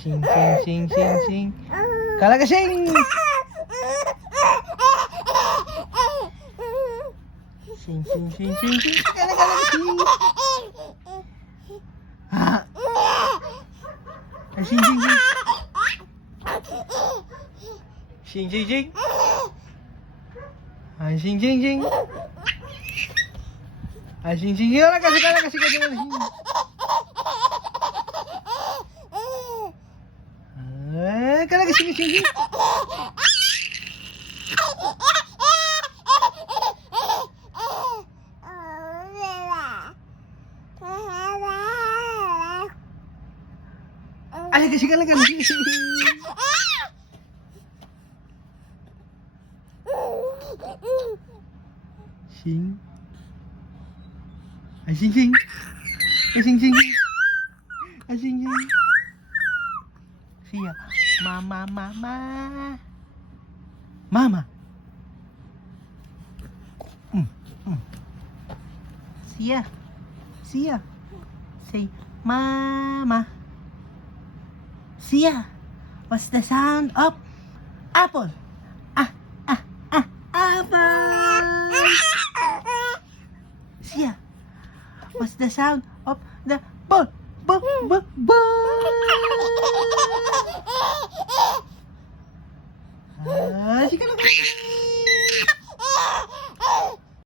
Sing, sing, sing, sing, sing. Kalagasing! Sing, sing, sing, sing, sing. Kalagasing! Ha? Ay, sing, sing, sing. Sing, sing, sing. Ay, sing, sing, sing. Ay, sing, sing, sing. Kalagasing, kalagasing. Kalagasing, sing, sing. Ay, kasi kalagasing. Sing. Ay, sing, sing. Ay, sing, sing. Ay, sing, sing. Siya. Mama, mama. Mama. Siya. Siya. Say, mama. Siya. What's the sound of apple? Apple. Siya. What's the sound of the ball? Ball. Sige lang.